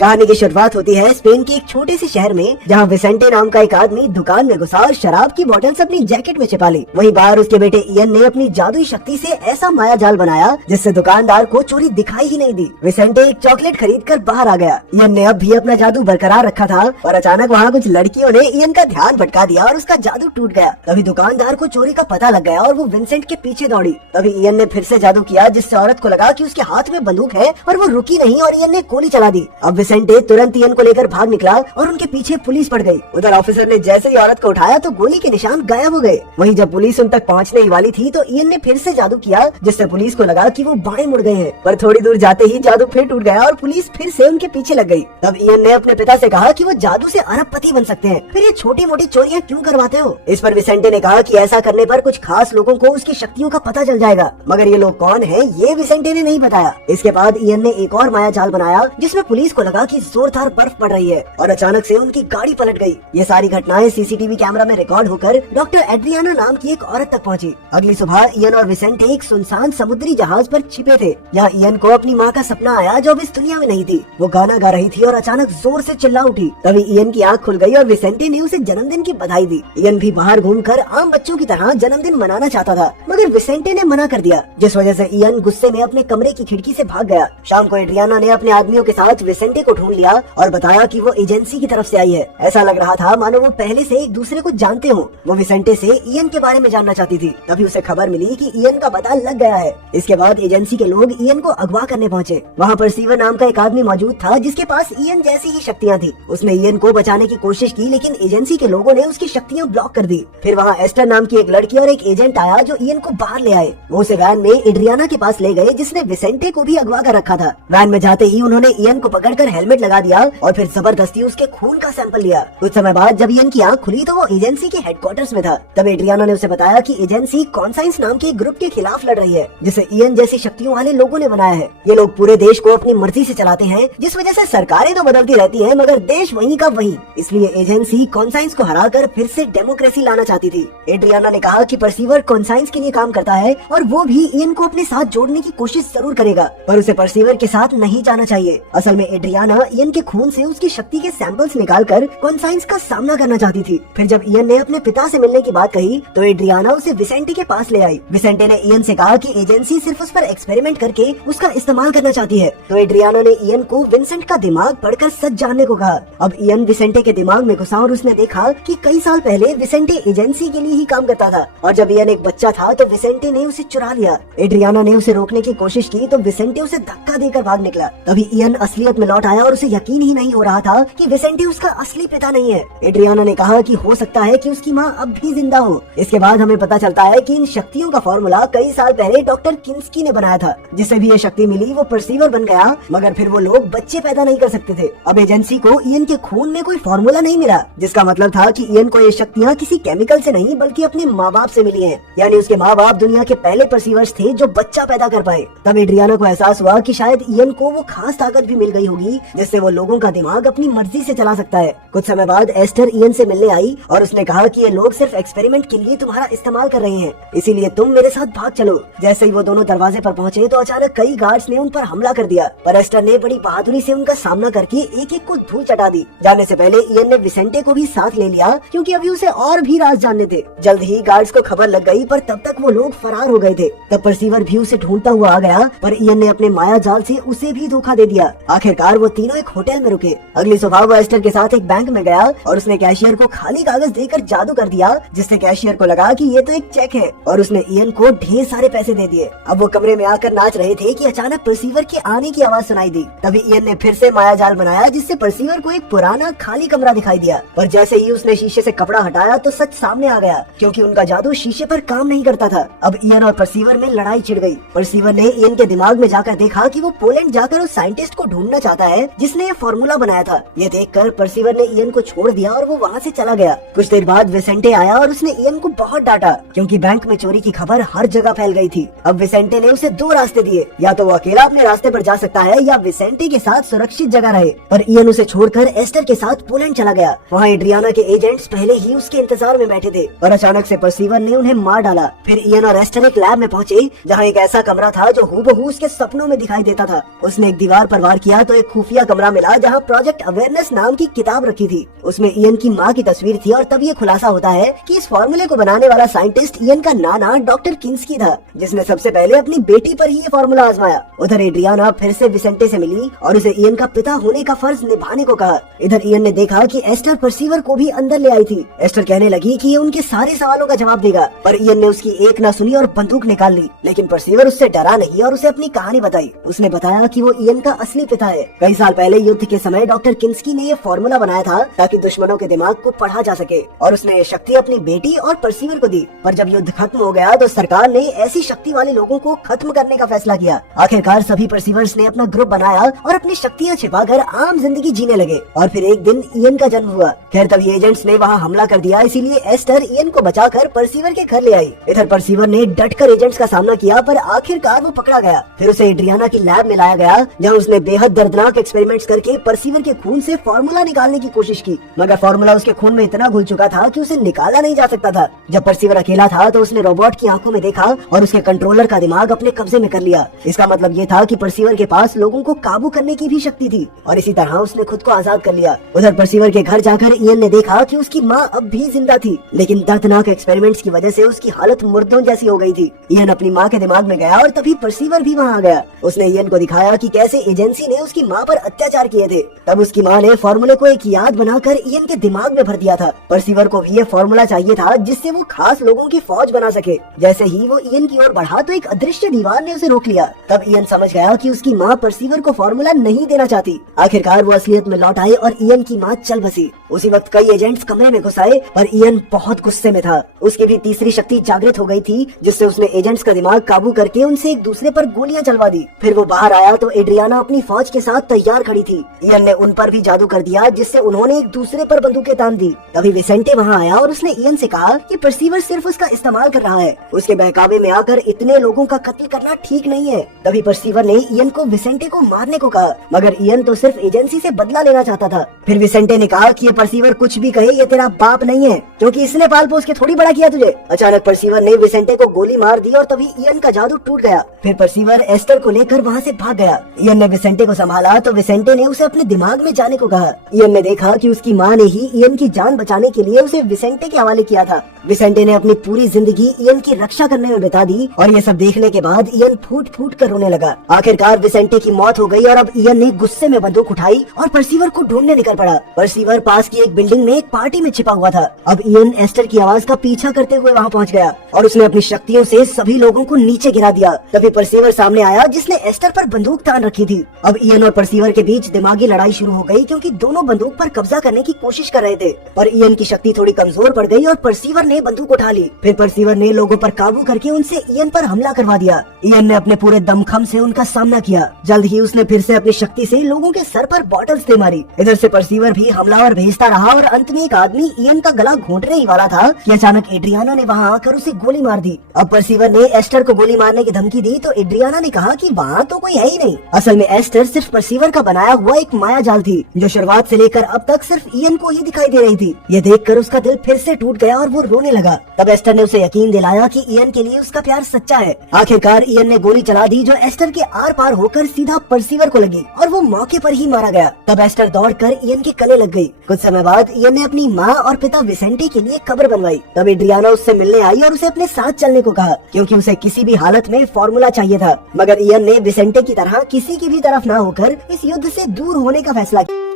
कहानी की शुरुआत होती है स्पेन के एक छोटे से शहर में, जहाँ विसेंटे नाम का एक आदमी दुकान में घुसा और शराब की बोतल अपनी जैकेट में छिपा ली। वहीं बाहर उसके बेटे इयन ने अपनी जादुई शक्ति से ऐसा माया जाल बनाया जिससे दुकानदार को चोरी दिखाई ही नहीं दी। विसेंटे एक चॉकलेट खरीद कर बाहर आ गया। इयन ने अब भी अपना जादू बरकरार रखा था और अचानक वहाँ कुछ लड़कियों ने इयन का ध्यान भटका दिया और उसका जादू टूट गया। तभी दुकानदार को चोरी का पता लग गया और वो विंसेंट के पीछे दौड़ी। तभी इयन ने फिर से जादू किया जिससे औरत को लगा कि उसके हाथ में बंदूक है और वो रुकी नहीं और इयन ने गोली चला दी। अब विसेंटे तुरंत इयन को लेकर भाग निकला और उनके पीछे पुलिस पड़ गई। उधर ऑफिसर ने जैसे ही औरत को उठाया तो गोली के निशान गायब हो गए। वहीं जब पुलिस उन तक पहुंचने ही वाली थी तो इयन ने फिर से जादू किया जिससे पुलिस को लगा कि वो बाएं मुड़ गए हैं, पर थोड़ी दूर जाते ही जादू फिर टूट गया और पुलिस फिर से उनके पीछे लग गई। तब इयन ने अपने पिता से कहा कि वो जादू से अरबपति बन सकते हैं, फिर ये छोटी मोटी चोरियां क्यों करवाते हो। इस पर विसेंटे ने कहा कि ऐसा करने पर कुछ खास लोगों को उसकी शक्तियों का पता चल जाएगा, मगर ये लोग कौन है ये विसेंटे ने नहीं बताया। इसके बाद इयन ने एक और माया जाल बनाया जिसमें पुलिस को लगा कि जोरदार बर्फ पड़ रही है और अचानक से उनकी गाड़ी पलट गई। ये सारी घटनाएं सीसीटीवी कैमरा में रिकॉर्ड होकर डॉक्टर एड्रियाना नाम की एक औरत तक पहुंची। अगली सुबह इयन और विसेंटे एक सुनसान समुद्री जहाज पर छिपे थे। यहाँ इयन को अपनी माँ का सपना आया जो अब इस दुनिया में नहीं थी। वो गाना गा रही थी और अचानक जोर से चिल्ला उठी। तभी इयन की आँख खुल गई और विसेंटे ने उसे जन्मदिन की बधाई दी। इयन भी बाहर घूमकर आम बच्चों की तरह जन्मदिन मनाना चाहता था, मगर विसेंटे ने मना कर दिया, जिस वजह से इयन गुस्से में अपने कमरे की खिड़की से भाग गया। शाम को एड्रियाना ने अपने आदमियों के साथ विसेंटे को ढूंढ लिया और बताया कि वो एजेंसी की तरफ से आई है। ऐसा लग रहा था मानो वो पहले से एक दूसरे को जानते हो। वो विसेंटे से इयन के बारे में जानना चाहती थी। तभी उसे खबर मिली कि इयन का पता लग गया है। इसके बाद एजेंसी के लोग इयन को अगवा करने पहुंचे। वहाँ पर सीवर नाम का एक आदमी मौजूद था जिसके पास इयन जैसी ही शक्तियाँ थी। उसने इयन को बचाने की कोशिश की, लेकिन एजेंसी के लोगों ने उसकी शक्तियाँ ब्लॉक कर दी। फिर वहाँ एस्टर नाम की एक लड़की और एक एजेंट आया जो इयन को बाहर ले आए। वो उसे वैन में एड्रियाना के पास ले गए जिसने विसेंटे को भी अगवा कर रखा था। वैन में जाते ही उन्होंने इयन को पकड़कर हेलमेट लगा दिया और फिर जबरदस्ती उसके खून का सैंपल लिया। कुछ समय बाद जब इयन की आंख खुली तो वो एजेंसी के हेडक्वार्टर्स में था। तब एड्रियाना ने उसे बताया कि एजेंसी कॉन्साइंस नाम के ग्रुप के खिलाफ लड़ रही है जिसे इयन जैसी शक्तियों वाले लोगों ने बनाया है। ये लोग पूरे देश को अपनी मर्जी से चलाते हैं, जिस वजह से सरकारें तो बदलती रहती हैं मगर देश वहीं का वहीं। इसलिए एजेंसी कॉन्साइंस को हराकर फिर से डेमोक्रेसी लाना चाहती थी। एड्रियाना ने कहा कि परसीवर कॉन्साइंस के लिए काम करता है और वो भी इयन को अपने साथ जोड़ने की कोशिश जरूर करेगा, पर उसे परसीवर के साथ नहीं जाना चाहिए। असल में एड्रियाना इयन के खून से उसकी शक्ति के सैंपल्स निकालकर कॉन्साइंस का सामना करना चाहती थी। फिर जब इयन ने अपने पिता से मिलने की बात कही तो एड्रियाना उसे विसेंटे के पास ले आई। विसेंटे ने इयन से कहा कि एजेंसी सिर्फ उस पर एक्सपेरिमेंट करके उसका इस्तेमाल करना चाहती है। तो एड्रियाना ने इयन को विंसेंट का दिमाग पढ़कर सच जानने को कहा। अब इयन विसेंटे के दिमाग में घुसा और उसने देखा कि कई साल पहले विसेंटे एजेंसी के लिए ही काम करता था और जब इयन एक बच्चा था तो विसेंटे ने उसे चुरा लिया। एड्रियाना ने उसे रोकने की कोशिश की तो विसेंटे उसे धक्का देकर भाग निकला। तभी इयन असलियत में लौट आया और उसे यकीन ही नहीं हो रहा था कि विसेंटे उसका असली पिता नहीं है। एड्रियाना ने कहा कि हो सकता है कि उसकी माँ अब भी जिंदा हो। इसके बाद हमें पता चलता है कि इन शक्तियों का फॉर्मूला कई साल पहले डॉक्टर किन्स्की ने बनाया था। जिससे भी ये शक्ति मिली वो परसीवर बन गया, मगर फिर वो लोग बच्चे पैदा नहीं कर सकते थे। अब एजेंसी को इयन के खून में कोई फॉर्मूला नहीं मिला, जिसका मतलब था कि इयन को ये शक्तियाँ किसी केमिकल से नहीं बल्कि अपने माँ बाप से मिली हैं। यानी उसके माँ बाप दुनिया के पहले परसीवर्स थे जो बच्चा पैदा कर पाए। तब एड्रियाना को एहसास हुआ कि शायद इयन को वो खास ताकत भी मिल गई होगी जिससे वो लोगों का दिमाग अपनी मर्जी से चला सकता है। कुछ समय बाद एस्टर इयन से मिलने आई और उसने कहा कि ये लोग सिर्फ एक्सपेरिमेंट के लिए तुम्हारा इस्तेमाल कर रहे हैं, इसीलिए तुम मेरे साथ भाग चलो। जैसे ही वो दोनों दरवाजे पर पहुंचे तो अचानक कई गार्ड्स ने उन पर हमला कर दिया, पर एस्टर ने बड़ी बहादुरी से उनका सामना करके एक एक को धूल चटा दी। जाने से पहले इयन ने विसेंटे को भी साथ ले लिया क्योंकि अभी उसे और भी राज जानने थे। जल्द ही गार्ड्स को खबर लग गई, पर तब तक वो लोग फरार हो गए थे। तब परसीवर भी उसे ढूंढता हुआ आ गया, पर इयन ने अपने माया जाल से उसे भी धोखा दे दिया। आखिरकार वो तीनों एक होटल में रुके। अगली सुबह वो एस्टर के साथ एक बैंक में गया और उसने कैशियर को खाली कागज देकर जादू कर दिया, जिससे कैशियर को लगा कि ये तो एक चेक है और उसने इयन को ढेर सारे पैसे दे दिए। अब वो कमरे में आकर नाच रहे थे कि अचानक परसीवर के आने की आवाज सुनाई दी। तभी इयन ने फिर से माया जाल बनाया जिससे परसीवर को एक पुराना खाली कमरा दिखाई दिया, पर जैसे ही उसने शीशे से कपड़ा हटाया तो सच सामने आ गया क्योंकि उनका जादू शीशे पर काम नहीं करता था। अब इयन और परसीवर में लड़ाई छिड़ गई। परसीवर ने इयन के दिमाग में जाकर देखा कि वो पोलैंड जाकर उस साइंटिस्ट को ढूंढना चाहता है जिसने ये फॉर्मूला बनाया था। ये देखकर परसीवर ने इयन को छोड़ दिया और वो वहाँ से चला गया। कुछ देर बाद विसेंटे आया और उसने इयन को बहुत डांटा क्योंकि बैंक में चोरी की खबर हर जगह फैल गई थी। अब विसेंटे ने उसे दो रास्ते दिए, या तो वो अकेला अपने रास्ते पर जा सकता है या विसेंटे के साथ सुरक्षित जगह रहे। पर इयन उसे छोड़कर एस्टर के साथ पोलैंड चला गया। वहाँ एड्रियाना के एजेंट्स पहले ही उसके इंतजार में बैठे थे और अचानक से परसीवर ने उन्हें मार डाला। फिर इयन और एस्टर एक लैब में पहुँचे जहाँ एक ऐसा कमरा था जो हूबहू उसके सपनों में दिखाई देता था। उसने एक दीवार पर वार किया तो एक खुफिया कमरा मिला जहाँ प्रोजेक्ट अवेयरनेस नाम की किताब रखी थी। उसमें इयन की माँ की तस्वीर थी और तब ये खुलासा होता है कि इस फॉर्मूले को बनाने वाला साइंटिस्ट इयन का नाना डॉक्टर किंस्की था, जिसने सबसे पहले अपनी बेटी पर ही ये फॉर्मूला आजमाया। उधर एड्रियाना फिर से विसेंटे से मिली और उसे इयन का पिता होने का फर्ज निभाने को कहा। इधर इयन ने देखा कि एस्टर परसीवर को भी अंदर ले आई थी। एस्टर कहने लगी कि ये उनके सारे सवालों का जवाब देगा, पर इयन ने उसकी एक ना सुनी और बंदूक निकाल ली। लेकिन परसीवर उससे डरा नहीं और उसे अपनी कहानी बताई। उसने बताया कि वो इयन का असली पिता है। कई साल पहले युद्ध के समय डॉक्टर किंस्की ने ये फॉर्मूला बनाया था ताकि दुश्मनों के दिमाग को पढ़ा जा सके, और उसने ये शक्ति अपनी बेटी और परसीवर को दी। पर जब युद्ध खत्म हो गया तो सरकार ने ऐसी शक्ति वाले लोगों को खत्म करने का फैसला किया। आखिरकार सभी परसीवर्स ने अपना ग्रुप बनाया और अपनी शक्तियाँ छिपाकर आम जिंदगी जीने लगे। और फिर एक दिन इयन का जन्म हुआ। खैर तभी एजेंट्स ने वहाँ हमला कर दिया, इसीलिए एस्टर इयन को बचाकर परसीवर के घर ले आई। इधर परसीवर ने डटकर एजेंट्स का सामना किया, पर आखिरकार वो पकड़ा गया। फिर उसे एड्रियाना की लैब में लाया गया, जहाँ उसने बेहद दर्दनाक एक्सपेरिमेंट्स करके परसीवर के खून से फॉर्मूला निकालने की कोशिश की, मगर फॉर्मूला उसके खून में इतना घुल चुका था कि उसे निकाला नहीं जा सकता था। जब परसीवर अकेला था तो उसने रोबोट की आंखों में देखा और उसके कंट्रोलर का दिमाग अपने कब्जे में कर लिया। इसका मतलब ये था कि परसीवर के पास लोगों को काबू करने की भी शक्ति थी और इसी तरह उसने खुद को आजाद कर लिया। उधर परसीवर के घर जाकर इयन ने देखा कि उसकी माँ अब भी जिंदा थी, लेकिन दर्दनाक एक्सपेरिमेंट्स की वजह से उसकी हालत मुर्दों जैसी हो गई थी। इयन अपनी माँ के दिमाग में गया और तभी परसीवर भी वहाँ आ गया। उसने इयन को दिखाया कि कैसे एजेंसी ने उसकी माँ पर अत्याचार किए थे। तब उसकी माँ ने फॉर्मूले को एक याद बनाकर इयन के दिमाग में भर दिया था। परसीवर को भी ये फॉर्मूला चाहिए था जिससे वो खास लोगों की फौज बना सके। जैसे ही वो इयन की ओर बढ़ा तो एक अदृश्य दीवार ने उसे रोक लिया। तब इयन समझ गया कि उसकी माँ परसीवर को फॉर्मूला नहीं देना चाहती। आखिरकार वो असलियत में लौट आए और इयन की माँ चल बसी। उसी वक्त कई एजेंट्स कमरे में घुस आए, पर इयन बहुत गुस्से में था। उसकी भी तीसरी शक्ति जागृत हो गई थी, जिससे उसने एजेंट्स का दिमाग काबू करके उनसे एक दूसरे पर गोलियां चलवा दी। फिर वो बाहर आया तो एड्रियाना अपनी फौज के साथ तैयार खड़ी थी। इयन ने उन पर भी जादू कर दिया, जिससे उन्होंने एक दूसरे पर बंदूकें तान दी। तभी विसेंटे वहाँ आया और उसने इयन से कहा कि परसीवर सिर्फ उसका इस्तेमाल कर रहा है, उसके बहकावे में आकर इतने लोगों का कत्ल करना ठीक नहीं है। तभी परसीवर ने इयन को विसेंटे को मारने को कहा, मगर इयन तो सिर्फ एजेंसी से बदला लेना चाहता था। फिर विसेंटे ने कहा कि ये परसीवर कुछ भी कहे, ये तेरा बाप नहीं है, क्योंकि इसने पाल पोस के थोड़ी बड़ा किया तुझे। अचानक परसीवर ने विसेंटे को गोली मार दी और तभी इयन का जादू टूट गया। फिर परसीवर एस्टर को लेकर वहाँ से भाग गया। इयन ने विसेंटे को संभाला तो विसेंटे ने उसे अपने दिमाग में जाने को कहा। इयन ने देखा कि उसकी माँ ने ही इयन की जान बचाने के लिए उसे विसेंटे के हवाले किया था। विसेंटे ने अपनी पूरी जिंदगी इयन की रक्षा करने में बिता दी और ये सब देखने के बाद इयन फूट फूट कर रोने लगा। आखिरकार विसेंटे की मौत हो गई और अब इयन ने गुस्से में बंदूक उठाई और परसीवर को ढूंढने निकल पड़ा। परसीवर पास की एक बिल्डिंग में एक पार्टी में छिपा हुआ था। अब इयन एस्टर की आवाज का पीछा करते हुए वहाँ पहुँच गया और उसने अपनी शक्तियों से सभी लोगों को नीचे गिरा दिया। तभी परसीवर सामने आया, जिसने एस्टर पर बंदूक तान रखी थी। अब इयन और परसीवर के बीच दिमागी लड़ाई शुरू हो गई, क्योंकि दोनों बंदूक पर कब्जा करने की कोशिश कर रहे थे। पर इयन की शक्ति थोड़ी कमजोर पड़ गई और परसीवर ने बंदूक उठा ली। फिर परसीवर ने लोगों पर काबू करके उनसे इयन पर हमला करवा दिया। इयन ने अपने पूरे दमखम से उनका सामना किया। जल्द ही उसने फिर से अपनी शक्ति से लोगों के सर पर बॉटल्स दे मारी। इधर से परसीवर भी हमलावर भेजता रहा और अंत में एक आदमी इयन का गला घोंटने ही वाला था कि अचानक एड्रियाना ने वहाँ आकर उसे गोली मार दी। अब परसीवर ने एस्टर को गोली मारने की धमकी दी तो एड्रियाना ने कहा कि वहाँ तो कोई है ही नहीं। असल में एस्टर सिर्फ परसीवर का बनाया हुआ एक माया जाल थी, जो शुरुआत से लेकर अब तक सिर्फ इयन को ही दिखाई दे रही थी। ये देखकर उसका दिल फिर से टूट गया और वो रोने लगा। तब एस्टर ने उसे यकीन दिलाया कि इयन के लिए उसका प्यार सच्चा है। आखिरकार इयन ने गोली चला दी, जो एस्टर के आर पार होकर सीधा परसीवर को लगी और वो मौके पर ही मारा गया। तब एस्टर दौड़कर इयन के गले लग गई। कुछ समय बाद इयन ने अपनी माँ और पिता विसेंटे के लिए कब्र बनवाई। तब एड्रियाना उससे मिलने आई और उसे अपने साथ चलने को कहा, क्योंकि उसे किसी भी हालत में फॉर्मूला चाहिए था। मगर इयन ने विसेंटे की तरह किसी की भी तरफ न होकर इस युद्ध से दूर होने का फैसला किया।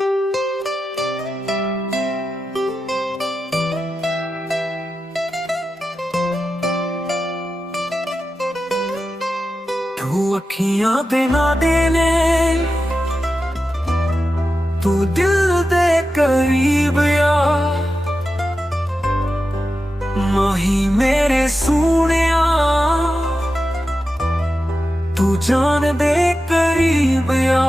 तू अखियां दे ना देने, तू दिल दे करीब या माही मेरे सूनिया, तू जान दे करीब या।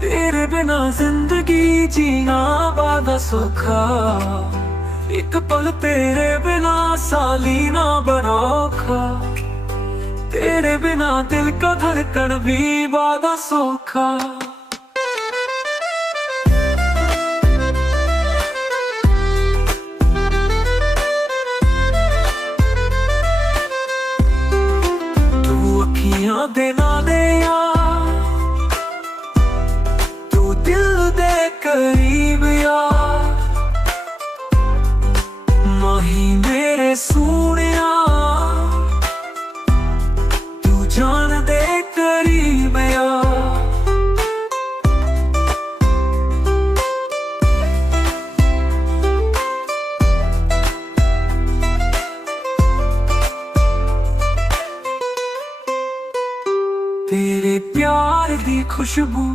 तेरे बिना जिंदगी जीना बड़ा सौखा, एक पल तेरे बिना साली ना बनोखा। तेरे बिना दिल का धड़कन भी बड़ा सौखा। तू अखियां दे ना दे यार, करीब यार, माही मेरे सोनिया, तू जान दे करीब यार। तेरे प्यार दी खुशबू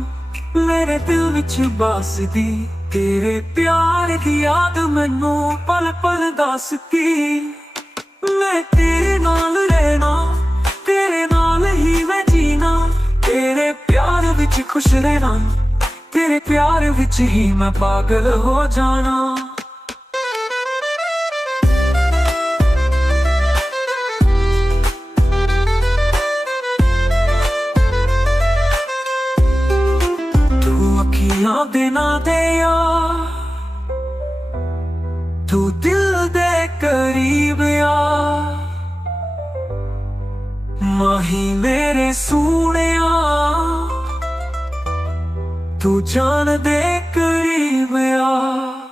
मेरे दिल विच बसदी, तेरे प्यार दी याद मैनू पल पल दसदी। मैं तेरे नाल रहना, तेरे नाल ही मैं जीना, तेरे प्यार विच खुश रहना, तेरे प्यार विच ही मैं पागल हो जाना। देना दे यार, तू दिल दे करीब यार, माही मेरे सोनिया, तू जान दे करीब यार।